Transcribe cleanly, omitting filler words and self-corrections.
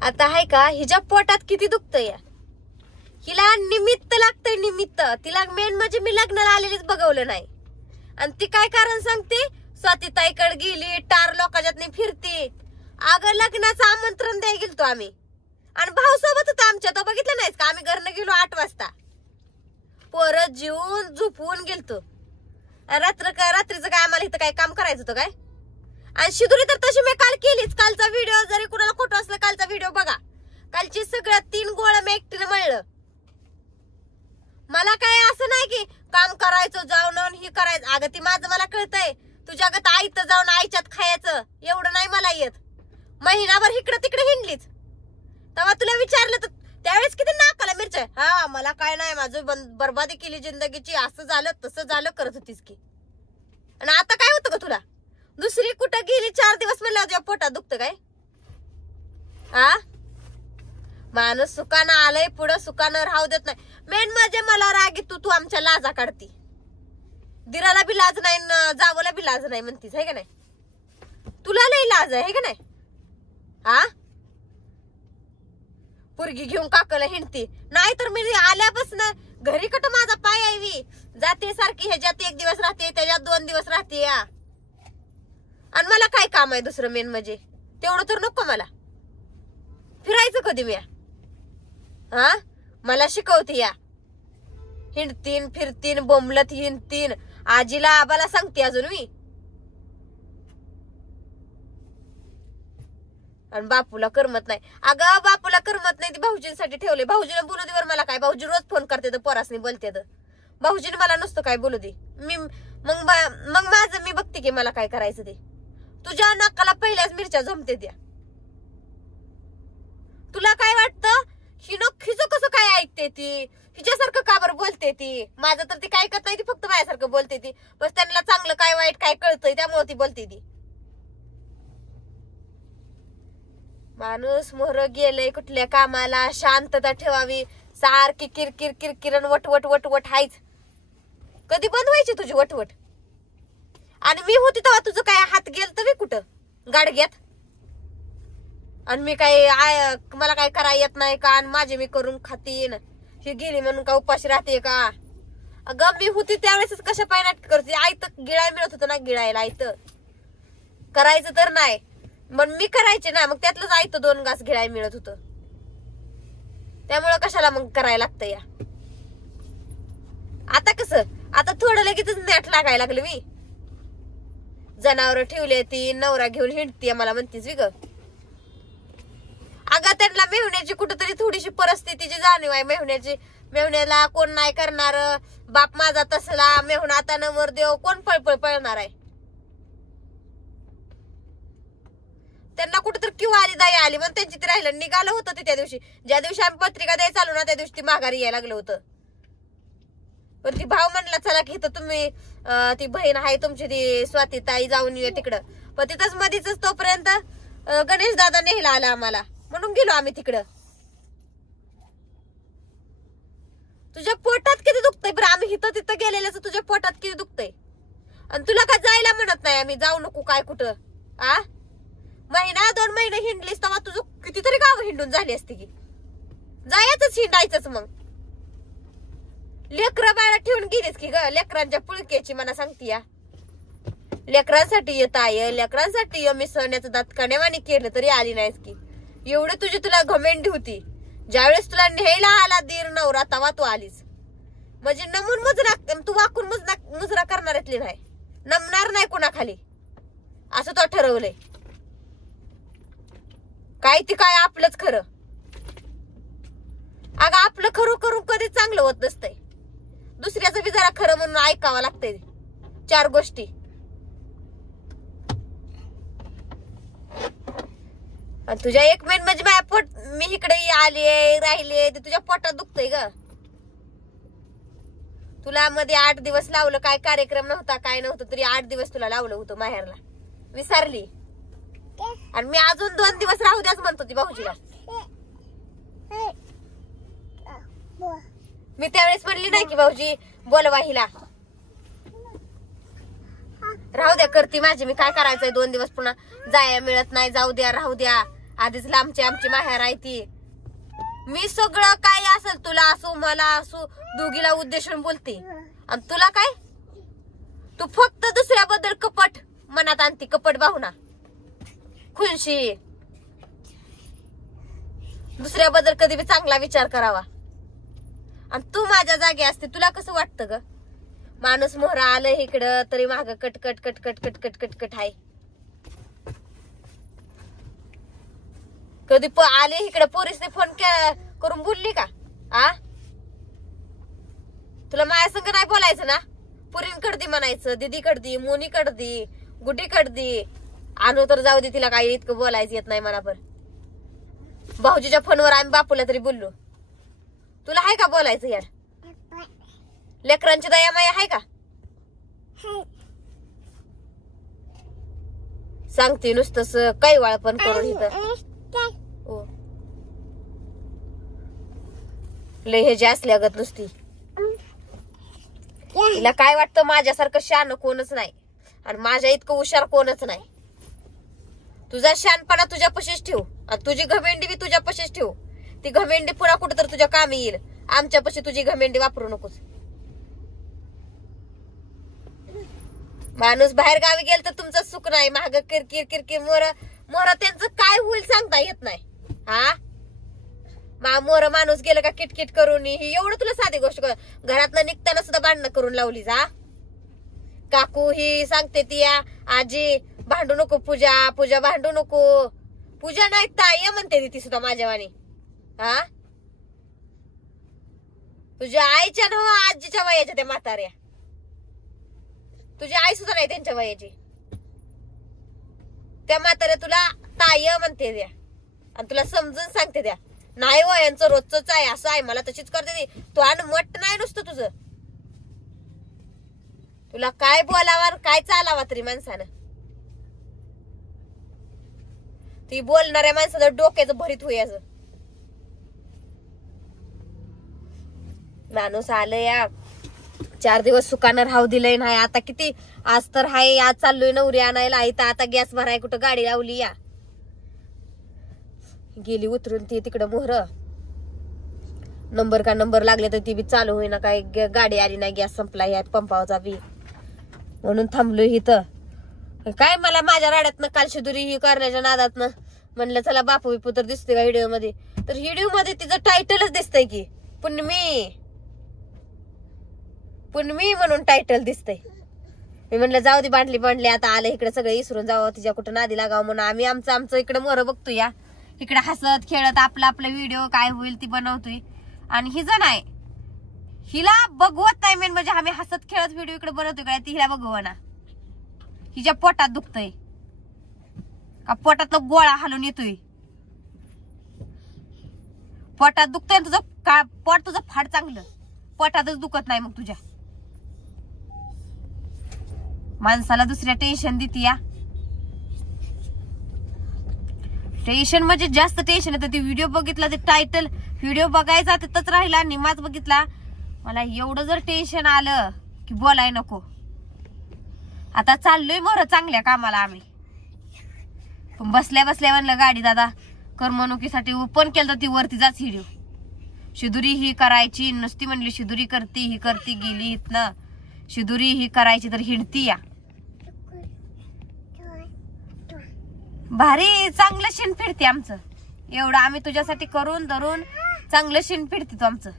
आता हाय का हिच्या पोटात किती दुखतंय, हिला निमित्त लागतंय निमित्त. तिला मेन म्हणजे मी लग्नाला आलेलीच बघवलं नाही. आणि ती काय कारण सांगते, स्वातीताईकडे गेली, टार लोकांच्यात फिरती. अगं लग्नाचं आमंत्रण द्याय गेलतो आम्ही आणि भाऊ सोबत होता आमच्या. तो बघितलं नाहीस का, आम्ही घरनं गेलो 8 वाजता, परत जेवून झोपून गेलतो. रात्रीचं काय आम्हाला इथं काय काम करायचं होतं काय. आणि शिदुरी तर तशी मी काल केलीच. कालचा व्हिडिओ जरी कुणाला खोटं असलं, कालचा व्हिडिओ बघा. कालची सगळ्यात 3 गोळा मी एकटीने मळलं. मला काय असं नाही की काम करायचं जाऊन हे करायचं. अगं ती माझं मला कळतंय, तुझ्या गत आईत जाऊन आईच्यात खायचं एवढं नाही मला येत. महिनाभर इकडं तिकडे हिंडलीच. तेव्हा तुला विचारलं तर त्यावेळेस किती नाकाला मिरच्या. हा मला काय नाही, माझं बरबादी केली जिंदगीची, असं झालं तसं झालं करत होतीस की. आणि आता काय होतं ग तुला, दुसरी कुठं गेली 4 दिवस म्हणलं तुझ्या पोटात दुखतं काय. हा माणूस सुखानं आलंय, पुढं सुखानं राहू देत नाही. मेन म्हणजे मला राग तू आमच्या लाजा काढती. दिराला बी लाज नाही, जावला बी लाज नाही म्हणतीस, है का नाही. तुला लई लाज आहे का नाही. हा पुरगी घेऊन काकाला हिंडती. नाही तर मी आल्यापासून घरी कट माझा पाय आवी जाते सारखी. ह्याच्यात 1 दिवस राहते, त्याच्यात 2 दिवस राहते. आणि मला काय काम आहे दुसरं मेन म्हणजे, तेवढं तर नको मला. फिरायचं कधी मी, हा मला शिकवते या. हिंडतीन फिरतीन बोंबलत हिंडतीन. आजीला आबाला सांगते अजून मी. आणि बापूला करमत नाही. अगं बापूला करमत नाही, ती भाऊजींसाठी ठेवले. भाऊजीने बोलू दे मला काय, भाऊजी रोज फोन करते तर पोरासनी बोलते तर. भाऊजीने मला नुसतं काय बोलू दे. मी मग माझं मी बघते की मला काय करायचं ते. तुझ्या नाकाला पहिल्याच मिरच्या जमते त्या. तुला काय वाटतं हिचं कसं काय ऐकते ती, हिच्यासारखं का बरं बोलते ती. माझं तर ती काय ऐकत नाही, ती फक्त माझ्यासारखं बोलते ती. बस त्यांना चांगलं काय वाईट काय कळतंय त्यामुळे ती बोलते ती. माणूस मोहर गेलंय कुठल्या कामाला, शांतता ठेवावी. सारखी किरकिर किरकिरण वटवट वटवट हायच. कधी बंद व्हायची तुझी वटवट. आणि मी होती तेव्हा तुझं काय हात गेल तर कुठं गाडग्यात. आणि मी काय मला काय करा येत नाही का, आणि माझे मी करून खातीन. ही गेली म्हणून का उपाशी राहते का. अगं मी होती त्यावेळेस कशा पाय नाटक करते. आयत गिळाय मिळत होतं ना, गिळायला आयत करायचं तर नाही. मग मी करायचे ना, मग त्यातलंच आयत 2 घास गिळाय मिळत होतं. त्यामुळं कशाला मग करायला लागतं या. आता कसं, आता थोडं लगेचच नेट लागायला लागलं मी. जनावर ठेवले ती, नवरा घेऊन हिंडती मला म्हणतीस ग. अगं त्यांना मेहुण्याची कुठंतरी थोडीशी परिस्थितीची जाणीव आहे. मेहुण्याला कोण नाही करणार. बाप माझा तसला, मेहुणा आता नवर देव, कोण पळपळ पळणार आहे. त्यांना कुठंतरी किंवा आली दाई आली मग त्यांची ती राहिलं. निघालं होतं ते त्या दिवशी, ज्या दिवशी आम्ही पत्रिका द्यायला चालू ना, त्या दिवशी ती माघारी यायला लागलं होतं. पण ती भाऊ म्हणला चला की इथं तुम्ही ती बहीण आहे तुमची ती स्वातीताई जाऊन येऊ तिकडं. पण तिथंच मधीच तोपर्यंत गणेश दादा नेहला आला आम्हाला, म्हणून गेलो आम्ही तिकडं. तुझ्या पोटात किती दुखतंय बरं. आम्ही इथं तिथं गेलेल्याच तुझ्या पोटात किती दुखतंय. आणि तुला का जायला म्हणत नाही आम्ही, जाऊ नको काय कुठं. आ महिना 2 महिने हिंडलीस तेव्हा तुझं कितीतरी गाव हिंडून झाली असती की. जायचंच हिंडायचंच. मग लेकरं बाळा ठेवून गेलीस की ग. लेकरांच्या पुळक्याची मला सांगती या. लेकरांसाठी येत आहे, लेकरांसाठी मी सोन्याचं दात कण्यावानी केलं तरी आली नाहीस की. एवढी तुझी तुला घमेंडी होती. ज्यावेळेस तुला न्यायला आला दीर नवरा तेव्हा तू आलीस. म्हणजे नमून मुजरा, तू वाकून मुजरा करणाऱ्यातली नाही, नमणार नाही कुणाखाली, असं तो ठरवलंय. काय ती काय आपलंच खरं. अगं आपलं खरं करून कधी चांगलं होत नसतंय. दुसऱ्याचं बी जरा खरं म्हणून ऐकावं लागतंय 4 गोष्टी. तुझ्या एक मेन म्हणजे माझ्या पोट, मी इकडे आले राहिले ते तुझ्या पोटात दुखतंय ग. तुला मध्ये 8 दिवस लावलं, काय कार्यक्रम नव्हता काय नव्हतं तरी 8 दिवस तुला लावलं होतं माहेरला. विसरली. आणि मी अजून 2 दिवस राहू द्याच म्हणत होती भाऊजीला. मी त्यावेळेस म्हणली नाही की भाऊजी बोलवा हिला, राहू द्या करती माझी, मी काय करायचंय 2 दिवस पुन्हा जाया मिळत नाही, जाऊ द्या राहू द्या. आधीच लांबची आमची माहेर आहे ती. मी सगळं काय असेल तुला असो मला असो दोघीला उद्देशून बोलते. आणि तुला काय, तू फक्त दुसऱ्याबद्दल कपट मनात आणती, कपट भावना खुनशी. दुसऱ्याबद्दल कधी बी चांगला विचार करावा. आणि तू माझ्या जागी असते तुला कसं वाटतं ग? माणूस मोहरा आलं इकडं तरी माग कटकट कटकट कटकट कटकट आहे. कधी आले इकडे पोरीसने फोन करून बोलली का? तुला माझ्या संग नाही बोलायचं ना? पुरींकडे म्हणायचं, दीदीकडे, मोनीकडे, गुड्डीकडे. आणू तर जाऊ दे, तिला काही इतकं बोलायचं येत नाही मला. पण भाऊजीच्या फोनवर आम्ही बापूला तरी बोललो. तुला आहे का बोलायचं यार? लेकरांची दया माया आहे का? सांगते नुसतंच काही वाळ पण करून इथं लय हे जे असल्यागत नुसती. तिला काय वाटतं माझ्यासारखं शान कोणच नाही आणि माझ्या इतकं हुशार कोणच नाही. तुझा शानपणा तुझ्या पशीच ठेव आणि तुझी घमेंडी बी तुझ्या पशीच ठेव. ती घमेंडी पुन्हा कुठं तर तुझ्या कामी येईल. आमच्या पशी तुझी घमेंडी वापरू नकोस. माणूस बाहेर गावी गेल तर तुमचं सुख नाही. महाग किरकिर किरकिर मोर त्यांचं काय होईल सांगता येत नाही. मोर माणूस गेलं का किटकिट करून एवढं तुला साधी गोष्ट घरातनं निघताना सुद्धा भांडणं करून लावली. काकू ही सांगते ती आजी भांडू नको, पूजा भांडू नको. पूजा नाही ताई म्हणते ती सुद्धा माझ्या वाणी. तुझ्या आईच्या नव आजीच्या वयाच्या त्या म्हाताऱ्या. तुझी आई सुद्धा नाही त्यांच्या वयाची. त्या म्हाताऱ्या तुला ताई म्हणते द्या आणि तुला समजून सांगते द्या. नाही हो यांचं रोजच आहे, असं आहे, मला तशीच करते ती. तू अनमट नाही नुसतं तुझं. तुला काय बोलावा काय चालावा तरी माणसानं. ती बोलणाऱ्या माणसाचं डोक्याचं भरीत होयाचं. माणूस आलं या 4 दिवस सुकानं राहू दिलंय नाही. आता किती आज तर हाय, आज चाललोय नवरी आणायला. इथं आता गॅस भराय कुठं गाडी लावली या. गेली उतरून ती तिकडं मोहर. नंबर लागले तर ती बी चालू होईना. काय गाडी आली नाही, गॅस संपला या पंपावचा बी. म्हणून थांबलोय इथं. काय मला माझ्या राड्यातनं कालशिदुरी ही करण्याच्या नादातनं म्हणलं चला बापू बिपू तर दिसते का व्हिडिओ मध्ये. तर व्हिडिओ मध्ये तिचं टायटलच दिसतंय की पुन्मी म्हणून टायटल दिसतंय. मी म्हणलं जाऊ दे बांधली आता आलं इकडे सगळं इसरून जावं, तिच्या कुठं नादी लागावं म्हणून आम्ही आमचं इकडे मोर बघतोय या. इकडे हसत खेळत आपला व्हिडिओ काय होईल ती बनवतोय. आणि हि जण आहे हिला बघवत नाही. मेन म्हणजे आम्ही हसत खेळत व्हिडिओ इकडे बनवतोय काय ती हिला बघवना. हिच्या पोटात दुखतय का पोटात गोळा हालून येतोय. पोटात दुखतंय तुझं पोट तुझं फाड चांगलं पोटातच दुखत नाही. मग तुझ्या माणसाला दुसऱ्या टेन्शन देती या. टेन्शन म्हणजे जास्त टेन्शन येतं. ते व्हिडिओ बघितला ते टायटल व्हिडिओ बघायचा तिथंच राहिला निमाच बघितला. मला एवढं जर टेन्शन आलं की बोलाय नको. आता चाललोय मोर चांगल्या कामाला आम्ही. पण बसल्या म्हणलं गाडी दादा करमणुकीसाठी ओपन केलं तर ती वरती जाच व्हिडिओ. शिदुरी ही करायची नुसती म्हणली शिदुरी करती ही करती गेली इथनं. शिदुरी ही करायची तर हिंडती या. भारी चांगलं शिन फिरते आमचं. एवढं आम्ही तुझ्यासाठी करून धरून चांगलं शिन फिरते तो आमचं.